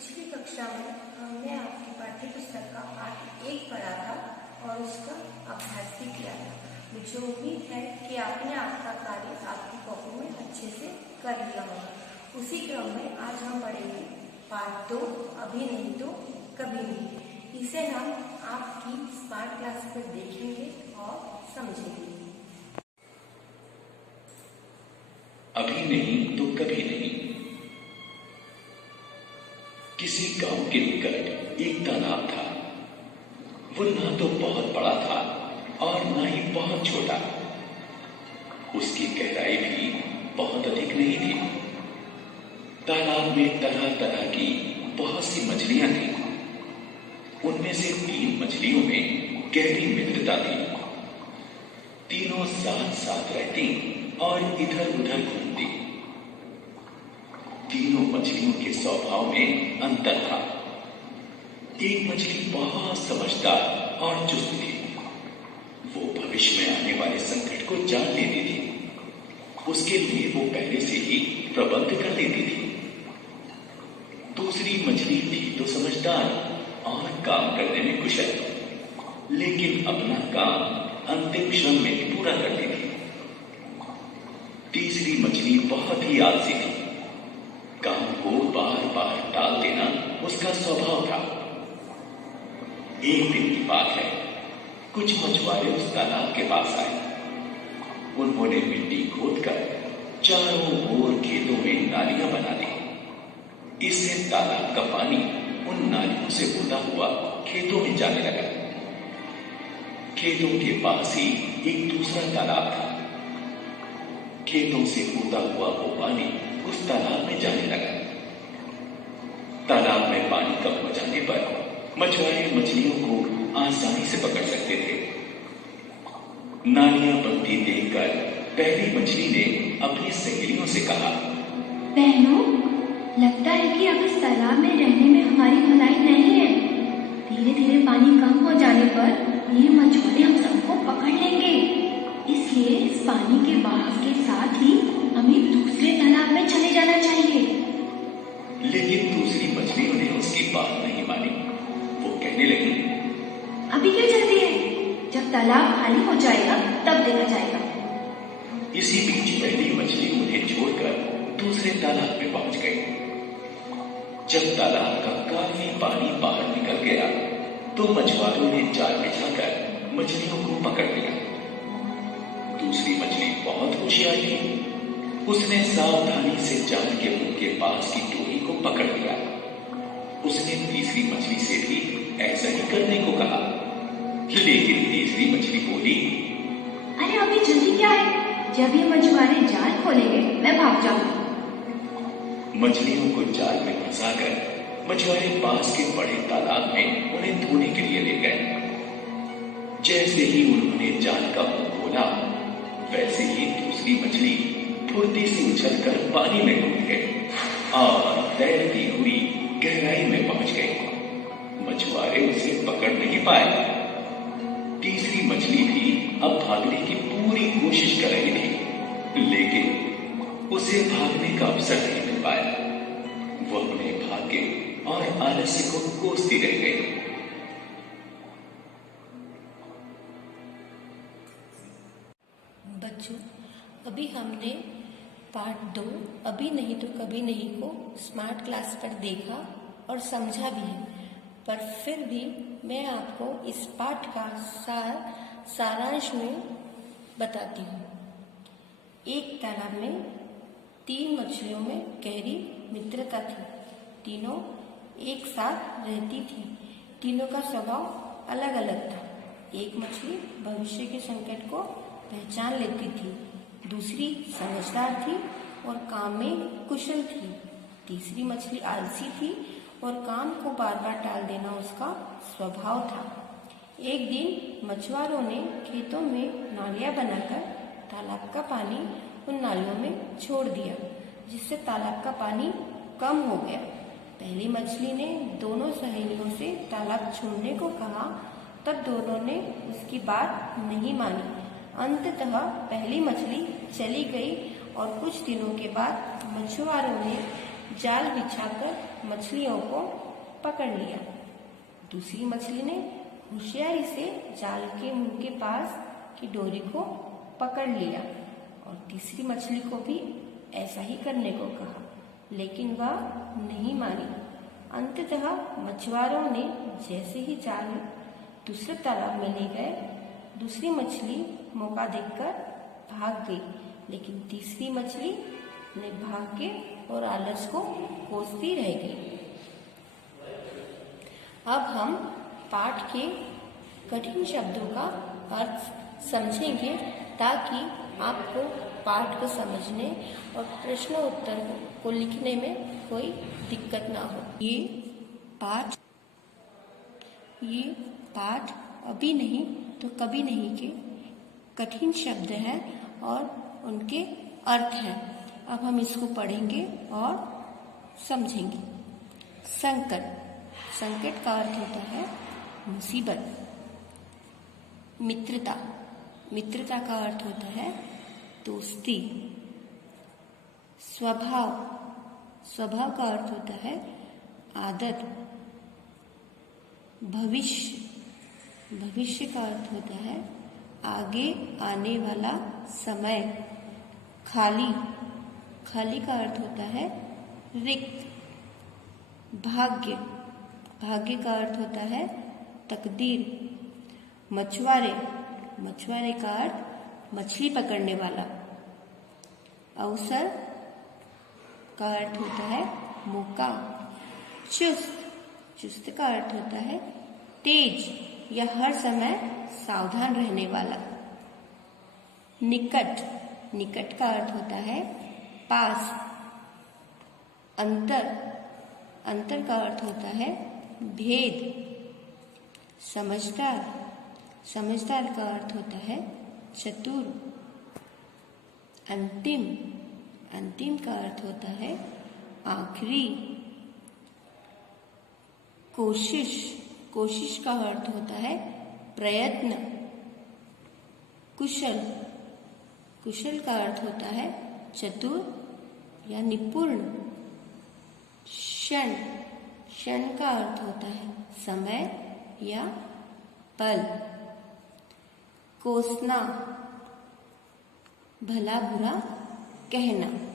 पिछली कक्षा में हमने आपकी पाठ्य पुस्तक का पाठ 1 पढ़ा था और उसका अभ्यास भी किया था। मुझे उम्मीद है कि आपने आपका कार्य आपकी कॉपी में अच्छे से कर लिया होगा। उसी क्रम में आज हम पढ़ेंगे पाठ 2 अभी नहीं तो कभी नहीं। इसे हम आपकी स्मार्ट क्लास पर देखेंगे और समझेंगे। अभी नहीं तो कभी नहीं। किसी गांव के निकट एक तालाब था। वो ना तो बहुत बड़ा था और ना ही बहुत छोटा। उसकी गहराई भी बहुत अधिक नहीं थी। तालाब में तरह तरह की बहुत सी मछलियां थी। उनमें से 3 मछलियों में गहरी मित्रता थी। तीनों साथ साथ रहती और इधर उधर घूमती। तीनों मछलियों के स्वभाव में अंतर था। एक मछली बहुत समझदार और चुस्त थी। वो भविष्य में आने वाले संकट को जान लेती थी। उसके लिए वो पहले से ही प्रबंध कर लेती थी। दूसरी मछली थी तो समझदार और काम करने में कुशल, लेकिन अपना काम अंतिम क्षण में ही पूरा करती थी। तीसरी मछली बहुत ही आलसी थी। काम को बार बार टाल देना उसका स्वभाव था। एक दिन की बात है, कुछ मछुआरे उस तालाब के पास आए। उन्होंने मिट्टी खोदकर चारों ओर खेतों में नालियां बना दी। इससे तालाब का पानी उन नालियों से होता हुआ खेतों में जाने लगा। खेतों के पास ही एक दूसरा तालाब था। खेतों से होता हुआ वो पानी उस तालाब में जाने लगा। तालाब में पानी कम हो जाने पर मछुआरे मछलियों को आसानी से पकड़ सकते थे। नालियां बनती देखकर पहली मछली ने अपनी सहेलियों से कहा, बहनों, लगता है कि अब इस तालाब में रहने में हमारी भलाई नहीं है। धीरे धीरे पानी कम हो जाने पर ये मछुआरे हम सबको पकड़ लेंगे। इसलिए इस पानी के बहाव के साथ ही हमें दूसरे तालाब में चले जाना चाहिए। लेकिन दूसरी मछलियों ने उसकी बात नहीं मानी। वो कहने लगी, अभी क्या जल्दी है? जब तालाब खाली हो जाएगा तब देखा जाएगा। इसी बीच पहली मछली उन्हें छोड़कर दूसरे तालाब में पहुंच गई। जब तालाब का काफी पानी बाहर निकल गया तो मछुआरों ने जाल बिछाकर मछलियों को पकड़ लिया। दूसरी मछली बहुत होशियार थी। उसने सावधानी से जाल के मुंह के पास की डोरी को पकड़ लिया। उसने तीसरी मछली से भी ऐसा ही करने को कहा, लेकिन तीसरी मछली बोली, अरे अभी जल्दी क्या है? जब ये मछुआरे जाल खोलेंगे मैं भाग जाऊंगी। मछलियों को जाल में फंसाकर मछुआरे पास के बड़े तालाब में उन्हें धोने के लिए ले गए। जैसे ही उन्होंने जाल का मुंह खोला, वैसे ही दूसरी मछली फुर्ती से उछलकर पानी में कूद गई और तैरती हुई गहराई में पहुंच गई। मछुआरे उसे पकड़ नहीं पाए। तीसरी मछली भी अब भागने की पूरी कोशिश कर रही थी, लेकिन उसे भागने का अवसर नहीं मिल पाया। वो अपने भाग्य और आलस्य को कोसती रह गई। बच्चों, अभी हमने पाठ 2 अभी नहीं तो कभी नहीं को स्मार्ट क्लास पर देखा और समझा भी है, पर फिर भी मैं आपको इस पाठ का सारांश में बताती हूँ। एक तालाब में 3 मछलियों में गहरी मित्रता थी। तीनों एक साथ रहती थी। तीनों का स्वभाव अलग अलग था। एक मछली भविष्य के संकट को पहचान लेती थी, दूसरी समझदार थी और काम में कुशल थी, तीसरी मछली आलसी थी और काम को बार बार टाल देना उसका स्वभाव था। एक दिन मछुआरों ने खेतों में नालियां बनाकर तालाब का पानी उन नालियों में छोड़ दिया, जिससे तालाब का पानी कम हो गया। पहली मछली ने दोनों सहेलियों से तालाब छोड़ने को कहा, तब दोनों ने उसकी बात नहीं मानी। अंततः पहली मछली चली गई और कुछ दिनों के बाद मछुआरों ने जाल बिछाकर मछलियों को पकड़ लिया। दूसरी मछली ने होशियारी से जाल के मुंह के पास की डोरी को पकड़ लिया और तीसरी मछली को भी ऐसा ही करने को कहा, लेकिन वह नहीं मानी। अंततः मछुआरों ने जैसे ही जाल दूसरे तालाब में ले गए, दूसरी मछली मौका देखकर भाग गई, लेकिन तीसरी मछली ने भाग के और आलस को कोसती रह गई। अब हम पाठ के कठिन शब्दों का अर्थ समझेंगे ताकि आपको पाठ को समझने और प्रश्न उत्तर को लिखने में कोई दिक्कत ना हो। ये पाठ अभी नहीं तो कभी नहीं के कठिन शब्द हैं और उनके अर्थ हैं। अब हम इसको पढ़ेंगे और समझेंगे। संकट, संकट का अर्थ होता है मुसीबत। मित्रता, मित्रता का अर्थ होता है दोस्ती। स्वभाव, स्वभाव का अर्थ होता है आदत। भविष्य, भविष्य का अर्थ होता है आगे आने वाला समय। खाली, खाली का अर्थ होता है रिक्त। भाग्य, भाग्य का अर्थ होता है तकदीर। मछुआरे, मछुआरे का अर्थ मछली पकड़ने वाला। अवसर का अर्थ होता है मौका। चुस्त, चुस्त का अर्थ होता है तेज या हर समय सावधान रहने वाला। निकट, निकट का अर्थ होता है पास। अंतर, अंतर का अर्थ होता है भेद। समझदार, समझदार का अर्थ होता है चतुर। अंतिम, अंतिम का अर्थ होता है आखिरी। कोशिश, कोशिश का अर्थ होता है प्रयत्न। कुशल, कुशल का अर्थ होता है चतुर या निपुण। क्षण, क्षण का अर्थ होता है समय या पल। कोसना, भला बुरा कहना।